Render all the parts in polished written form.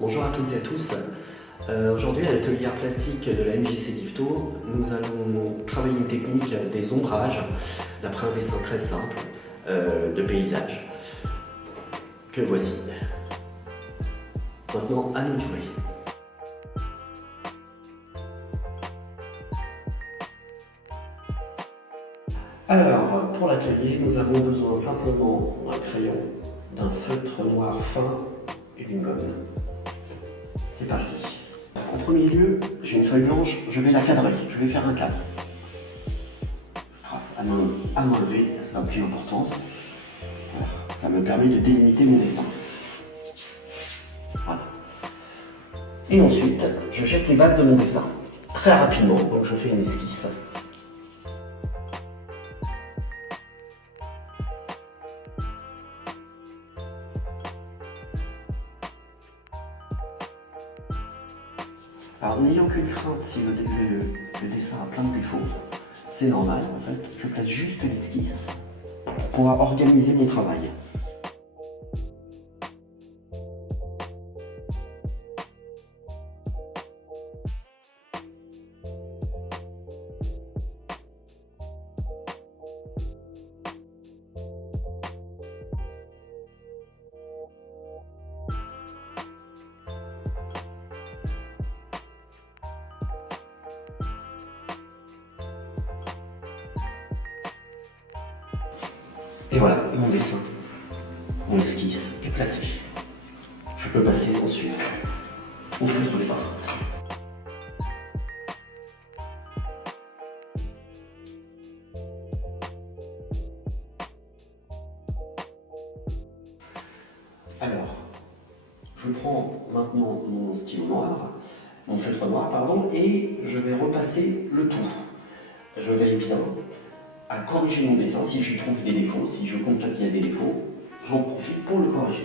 Bonjour à toutes et à tous. Aujourd'hui à l'atelier art plastique de la MJC d'Yvetot, nous allons travailler une technique des ombrages d'après un dessin très simple de paysage que voici. Maintenant à nous de jouer. Alors pour l'atelier nous avons besoin simplement d'un crayon, d'un feutre noir fin et d'une gomme. C'est parti. En premier lieu, j'ai une feuille blanche, je vais la cadrer, je vais faire un cadre. Grâce à main levée, ça n'a aucune importance. Voilà. Ça me permet de délimiter mon dessin. Voilà. Et ensuite, je jette les bases de mon dessin. Très rapidement, donc je fais une esquisse. Alors n'ayant aucune crainte si le dessin a plein de défauts, c'est normal en fait, je place juste l'esquisse pour pouvoir organiser mon travail. Et voilà, mon dessin, mon esquisse est placé. Je peux passer ensuite au feutre fin. Alors, je prends maintenant mon stylo noir, mon feutre noir, pardon, et je vais repasser le tout. Je veille bien à corriger mon dessin si je trouve des défauts, si je constate qu'il y a des défauts, j'en profite pour le corriger.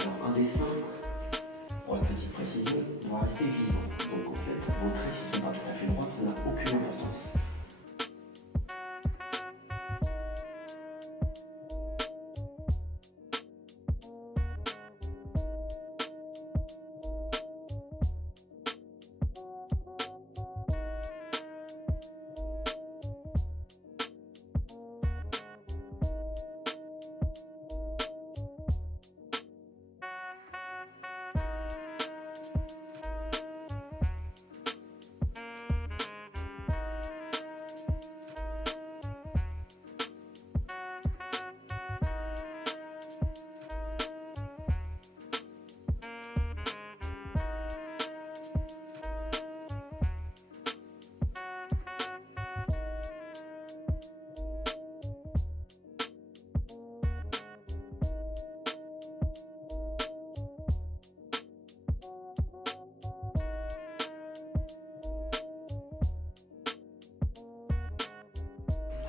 Alors un dessin, pour la petite précision, doit rester vivant. Donc en fait, vos traits s'ils ne sont pas tout à fait droits, ça n'a aucune importance.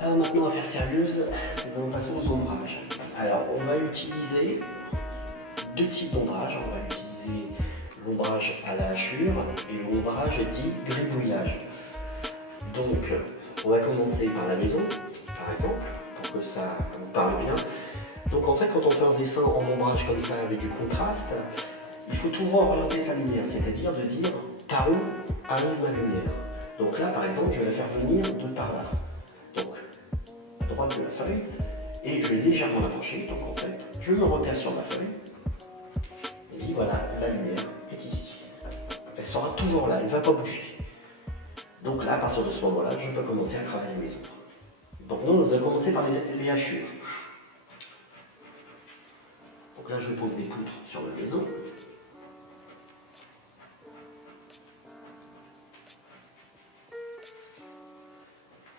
Alors maintenant, affaire sérieuse, nous allons passer aux ombrages. Alors on va utiliser deux types d'ombrage. On va utiliser l'ombrage à la hachure et l'ombrage dit gribouillage. Donc on va commencer par la maison, par exemple, pour que ça vous parle bien. Donc en fait, quand on fait un dessin en ombrage comme ça avec du contraste, il faut toujours orienter sa lumière, c'est-à-dire de dire par où arrive ma lumière. Donc là, par exemple, je vais la faire venir de par là. Donc, à droite de la feuille, et je vais légèrement l'approcher. Donc en fait, je me repère sur ma feuille, et dis voilà, la lumière est ici. Elle sera toujours là, elle ne va pas bouger. Donc là, à partir de ce moment-là, je peux commencer à travailler mes ombres. Donc nous allons commencer par les hachures. Donc là, je pose des poutres sur ma maison.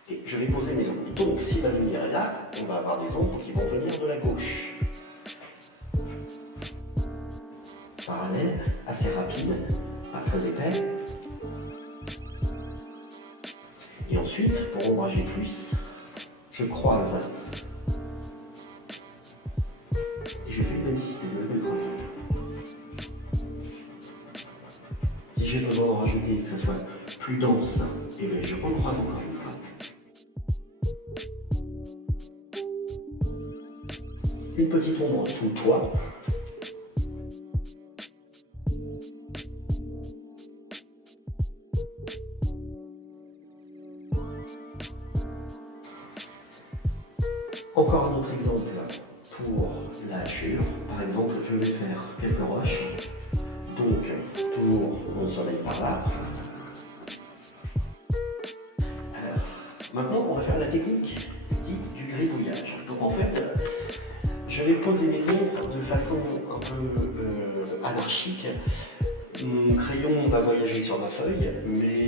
Et je vais poser mes ombres. Donc si ma lumière est là, on va avoir des ombres qui vont venir de la gauche. Parallèle, assez rapide, pas très épais. Et ensuite, pour ombrager plus, je croise. Et je fais le même système, le même principe. Si j'ai besoin d'en rajouter, que ça soit plus dense et léger, une petite ombre sous le toit. Encore un autre exemple pour la hachure. Par exemple, je vais faire quelques rushs. Donc, toujours mon soleil par là. Alors, maintenant, on va faire la technique dite du gribouillage. Donc, en fait, je vais poser mes ombres de façon un peu anarchique. Mon crayon va voyager sur ma feuille, mais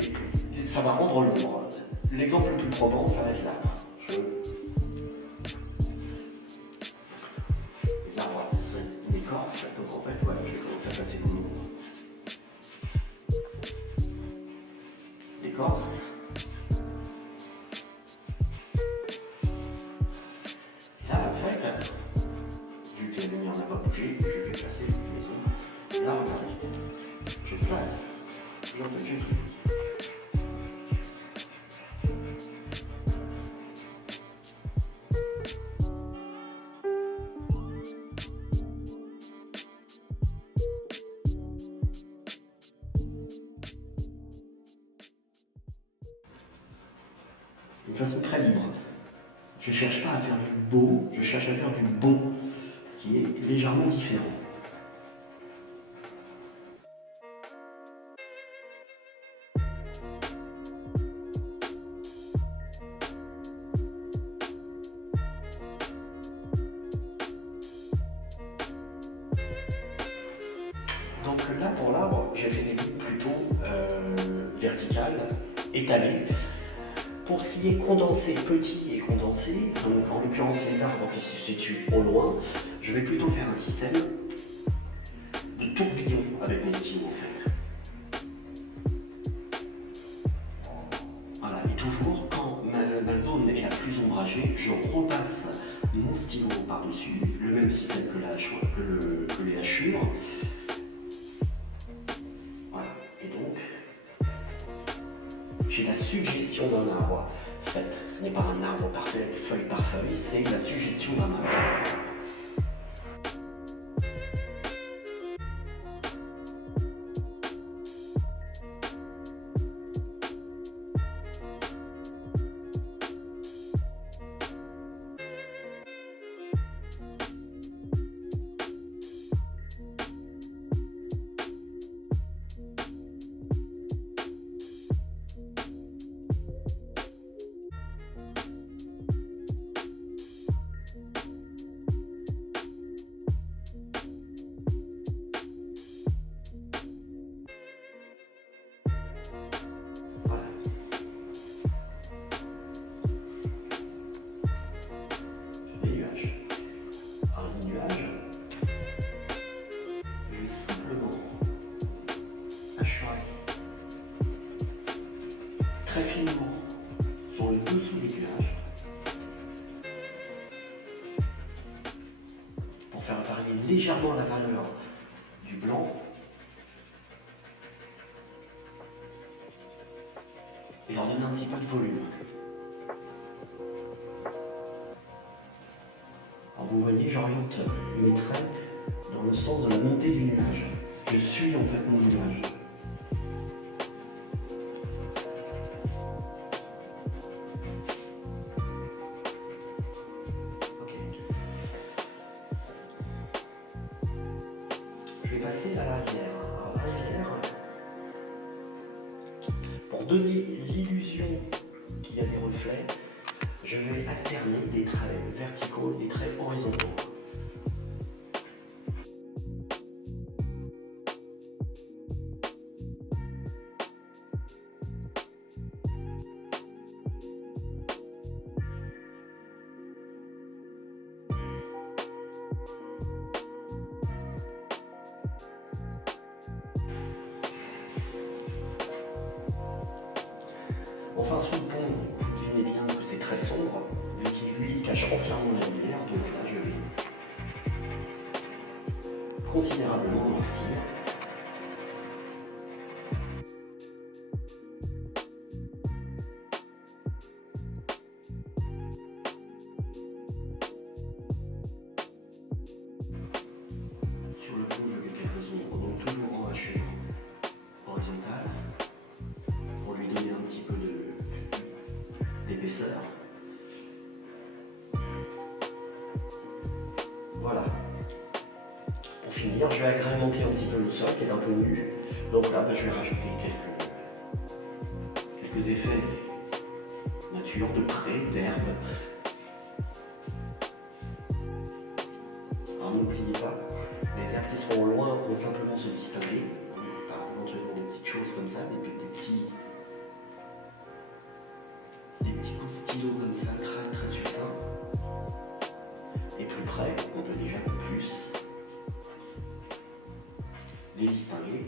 ça va rendre l'ombre. L'exemple le plus probant, ça va être là. Les arbres sont une écorce, donc en fait, voilà, je vais commencer à passer mon ombre. L'écorce. Là, en fait, vu que la lumière n'a pas bougé, je vais placer mes ombres. Là, regardez, je place, et en fait, je gribouille. D'une façon très libre. Je ne cherche pas à faire du beau, je cherche à faire du bon, ce qui est légèrement différent. Donc là, pour l'arbre, j'ai fait des boucles plutôt verticales, étalées. Pour ce qui est condensé, petit et condensé, donc en l'occurrence les arbres qui se situent au loin, je vais plutôt faire un système de tourbillon avec mon stylo en fait. Voilà, et toujours quand ma zone est la plus ombragée, je repasse mon stylo par-dessus, le même système que les hachures. Voilà, et donc j'ai la suggestion d'un arbre. En fait, ce n'est pas un arbre parfait avec feuille par feuille, c'est la suggestion d'un arbre. Très finement sur le dessous des nuages pour faire varier légèrement la valeur du blanc et leur donner un petit peu de volume. Alors vous voyez, j'oriente mes traits dans le sens de la montée du nuage. Je suis en fait mon nuage. Je vais passer à l'arrière. À l'arrière, pour donner l'illusion qu'il y a des reflets, je vais alterner des traits verticaux, des traits horizontaux. Enfin, sous le pont, vous devinez bien que c'est très sombre, vu qu'il lui cache entièrement la lumière, donc là je vais considérablement noircir. Voilà. Pour finir, je vais agrémenter un petit peu le sol qui est un peu nu. Donc là, je vais rajouter quelques effets nature, de près, d'herbe. Alors n'oubliez pas, les herbes qui seront au loin vont simplement se distinguer par éventuellement des petites choses comme ça, des petits coups de stylo comme ça, très succincts. Et plus près, on peut déjà plus les distinguer.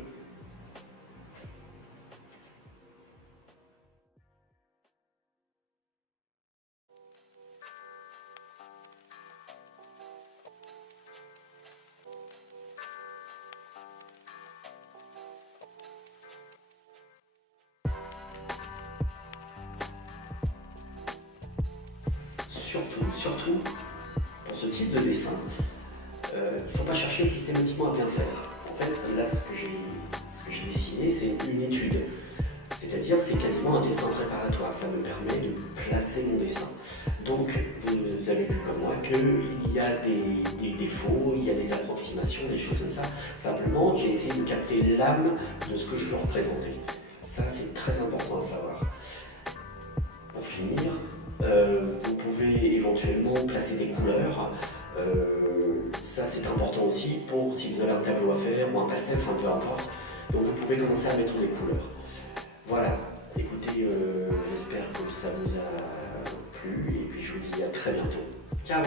Surtout, pour ce type de dessin, il ne faut pas chercher systématiquement à bien faire. En fait, là, ce que j'ai dessiné, c'est une étude. C'est-à-dire, c'est quasiment un dessin préparatoire. Ça me permet de placer mon dessin. Donc, vous avez vu comme moi qu'il y a des défauts, il y a des approximations, des choses comme ça. Simplement, j'ai essayé de capter l'âme de ce que je veux représenter. Ça, c'est très important à savoir. Pour finir, vous pouvez éventuellement placer des couleurs. Ça, c'est important aussi pour si vous avez un tableau à faire ou un pastel, enfin peu importe. Donc vous pouvez commencer à mettre des couleurs. Voilà, écoutez, j'espère que ça vous a plu et puis je vous dis à très bientôt. Ciao!